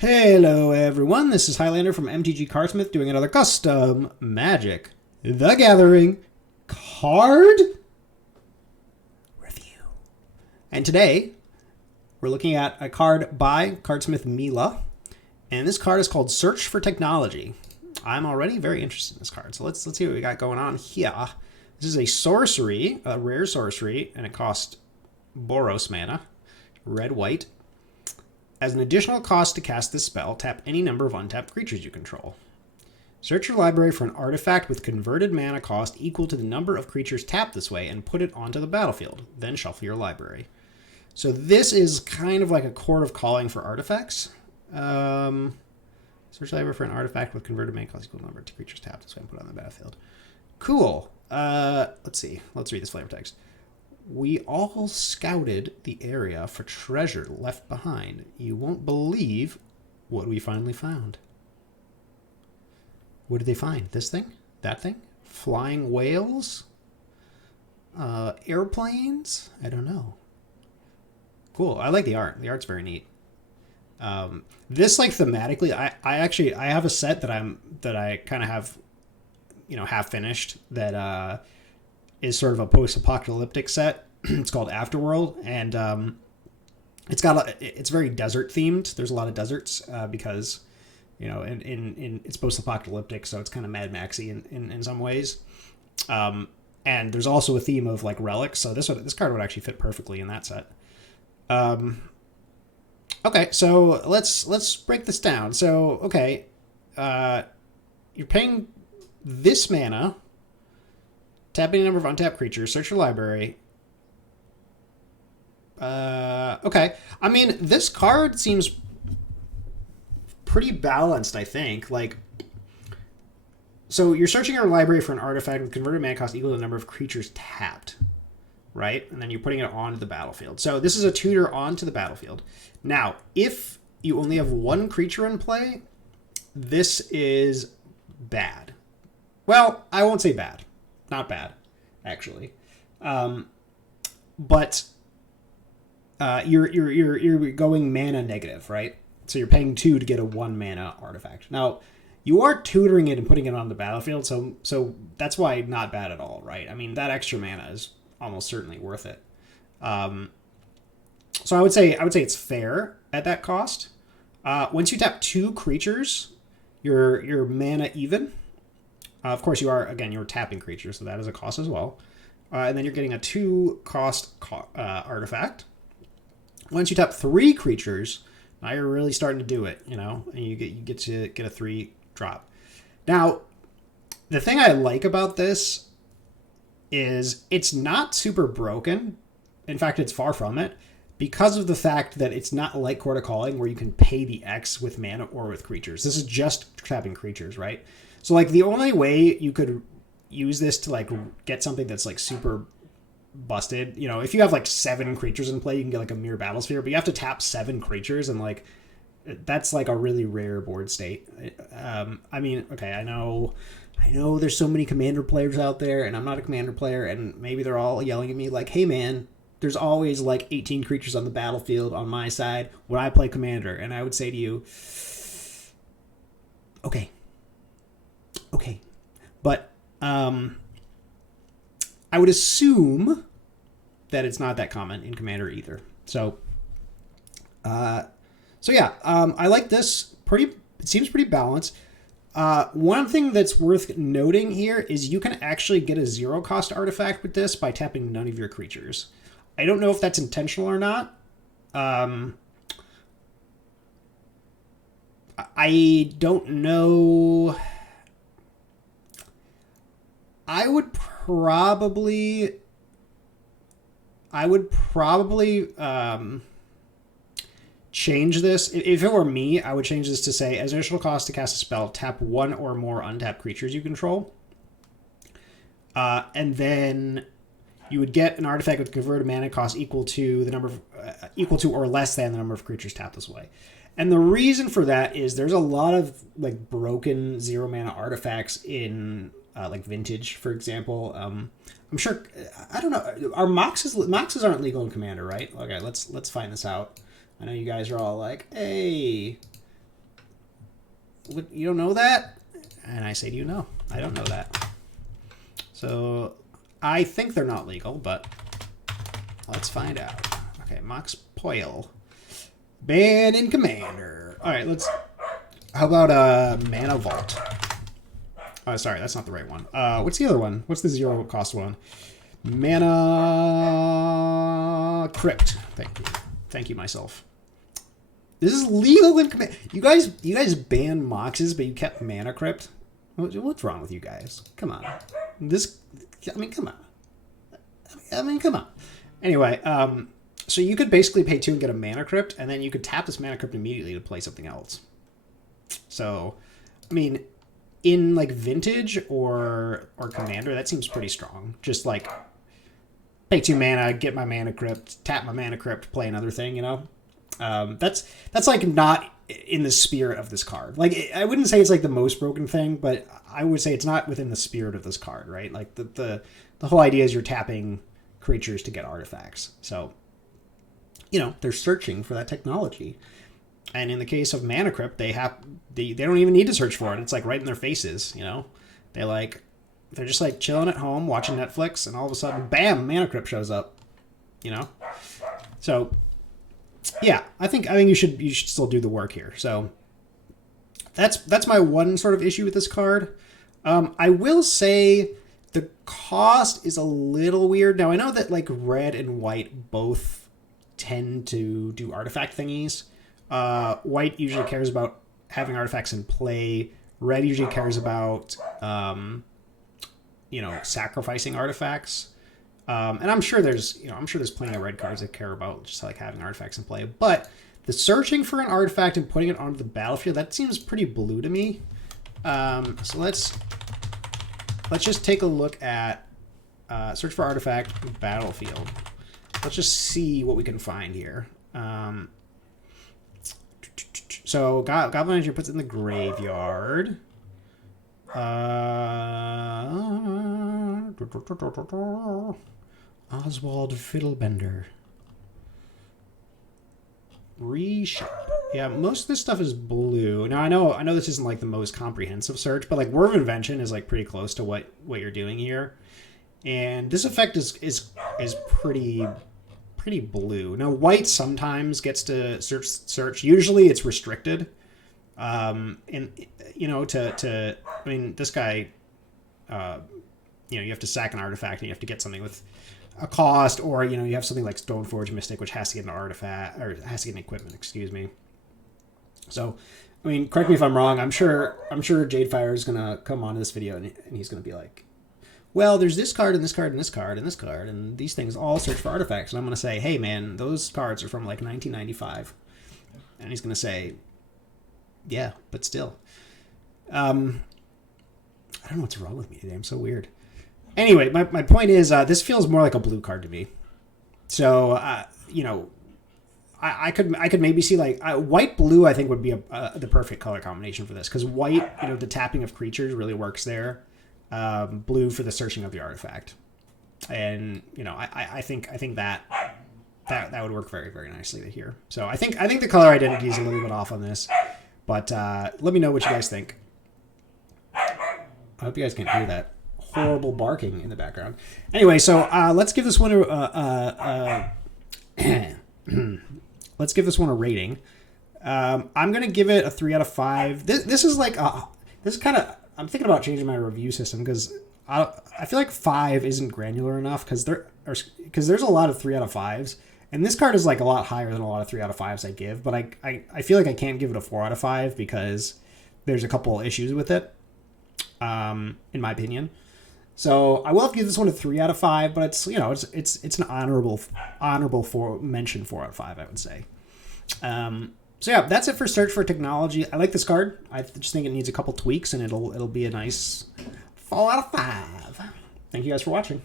Hello everyone, this is Highlander from MTG Cardsmith doing another custom Magic the Gathering card review. And today, we're looking at a card by Cardsmith Mila, and this card is called Search for Technology. I'm already very interested in this card, so let's see what we got going on here. This is a sorcery, a rare sorcery, and it costs Boros mana, red-white. As an additional cost to cast this spell, tap any number of untapped creatures you control. Search your library for an artifact with converted mana cost equal to the number of creatures tapped this way and put it onto the battlefield. Then shuffle your library. So this is kind of like a Court of Calling for artifacts. Search library for an artifact with converted mana cost equal to the number of creatures tapped this way and put it on the battlefield. Cool. Let's see. Let's read this flavor text. We all scouted the area for treasure left behind. You won't believe what we finally found. What did they find? This thing? That thing? Flying whales? Airplanes? I don't know. Cool. I like the art. The art's very neat. This, like, thematically, I have a set that I kind of have, half finished that is sort of a post-apocalyptic set. It's called Afterworld, and it's very desert themed. There's a lot of deserts because in it's post-apocalyptic, so it's kind of Mad Maxy in some ways. And there's also a theme of like relics, so this card would actually fit perfectly in that set. Okay, so let's break this down. So okay, you're paying this mana. Tap any number of untapped creatures. Search your library. Okay. I mean, this card seems pretty balanced, I think. Like, so you're searching your library for an artifact with converted mana cost equal to the number of creatures tapped, right? And then you're putting it onto the battlefield. So this is a tutor onto the battlefield. Now, if you only have one creature in play, this is bad. Well, I won't say bad. Not bad, actually, but you're going mana negative, right? So you're paying 2 to get a 1 mana artifact. Now, you are tutoring it and putting it on the battlefield, so that's why not bad at all, right? I mean, that extra mana is almost certainly worth it. So I would say it's fair at that cost. Once you tap 2 creatures, you're mana even. Of course, you're tapping creatures, so that is a cost as well. And then you're getting a 2-cost artifact. Once you tap 3 creatures, now you're really starting to do it, and you get to get a 3 drop. Now, the thing I like about this is it's not super broken. In fact, it's far from it, because of the fact that it's not like Court of Calling where you can pay the X with mana or with creatures. This is just tapping creatures, right? So, like, the only way you could use this to, like, get something that's, like, super busted, if you have, like, 7 creatures in play, you can get, like, a Mirror Battlesphere, but you have to tap 7 creatures, and, like, that's, like, a really rare board state. I mean, okay, I know there's so many Commander players out there, and I'm not a Commander player, and maybe they're all yelling at me, like, hey, man, there's always, like, 18 creatures on the battlefield on my side when I play Commander, and I would say to you, okay, but I would assume that it's not that common in Commander either. So yeah, I like this. It seems pretty balanced. One thing that's worth noting here is you can actually get a 0-cost artifact with this by tapping none of your creatures. I don't know if that's intentional or not. I don't know. I would probably change this. If it were me, I would change this to say, as additional cost to cast a spell, tap 1 or more untapped creatures you control. And then you would get an artifact with converted mana cost equal to the number of, equal to or less than the number of creatures tapped this way. And the reason for that is there's a lot of, like, broken 0 mana artifacts in like Vintage, for example. I'm sure, I don't know, are Moxes aren't legal in Commander, right? Okay, let's find this out. I know you guys are all like, hey, You don't know that? And I say to you, no, I don't know that. So I think they're not legal, but let's find out. Okay, Mox Poil. Ban in Commander. All right, let's... How about Mana Vault? Oh, sorry, that's not the right one. What's the other one? What's the 0 cost one? Mana Crypt. Thank you. Thank you, myself. This is legal in Commander. You guys banned Moxes, but you kept Mana Crypt? What's wrong with you guys? Come on. Come on. Come on. Anyway, so you could basically pay 2 and get a Mana Crypt, and then you could tap this Mana Crypt immediately to play something else. So, I mean, in like Vintage or Commander, that seems pretty strong. Just like pay 2 mana, get my Mana Crypt, tap my Mana Crypt, play another thing, you know? That's like not in the spirit of this card. Like, I wouldn't say it's like the most broken thing, but I would say it's not within the spirit of this card, right? Like the whole idea is you're tapping creatures to get artifacts. So, you know, they're searching for that technology. And in the case of Mana Crypt, they don't even need to search for it. It's like right in their faces, you know? They're just like chilling at home, watching Netflix, and all of a sudden, bam, Mana Crypt shows up. You know? So yeah, I think you should still do the work here. So that's my one sort of issue with this card. I will say the cost is a little weird. Now I know that like red and white both tend to do artifact thingies. White usually cares about having artifacts in play. Red usually cares about sacrificing artifacts. And I'm sure there's plenty of red cards that care about just like having artifacts in play. But the searching for an artifact and putting it onto the battlefield, that seems pretty blue to me. So let's just take a look at search for artifact battlefield. Let's just see what we can find here. So Goblin Engineer puts it in the graveyard. Oswald Fiddlebender. Reshape. Yeah, most of this stuff is blue. Now I know this isn't like the most comprehensive search, but like Word of Invention is like pretty close to what you're doing here. And this effect is pretty blue. Now white sometimes gets to search. Usually it's restricted. And you know, I mean, this guy, you have to sack an artifact and you have to get something with a cost, or you have something like Stoneforge Mystic, which has to get an artifact or has to get an equipment. Excuse me. So, I mean, correct me if I'm wrong. I'm sure Jadefire is gonna come on this video and he's gonna be like, well, there's this card and this card and this card and this card, and these things all search for artifacts. And I'm gonna say, hey man, those cards are from like 1995, and he's gonna say, yeah, but still. I don't know what's wrong with me today. I'm so weird. Anyway, my point is, this feels more like a blue card to me. So, I could maybe see like white blue. I think would be the perfect color combination for this, because white, the tapping of creatures really works there. Blue for the searching of the artifact, and I think that would work very, very nicely here. So I think the color identity is a little bit off on this, but let me know what you guys think. I hope you guys can hear that horrible barking in the background. Anyway, so let's give this one let's give this one a rating. I'm gonna give it a 3 out of 5. This is like this is kind of, I'm thinking about changing my review system, because I feel like 5 isn't granular enough, because there's a lot of 3 out of 5s, and this card is like a lot higher than a lot of 3 out of 5s I give, but I feel like I can't give it a 4 out of 5 because there's a couple issues with it, in my opinion. So I will have to give this one a 3 out of 5, but it's it's an honorable 4 mention 4 out of 5, I would say. So yeah, that's it for Search for Technology. I like this card. I just think it needs a couple tweaks, and it'll be a nice 4 out of 5. Thank you guys for watching.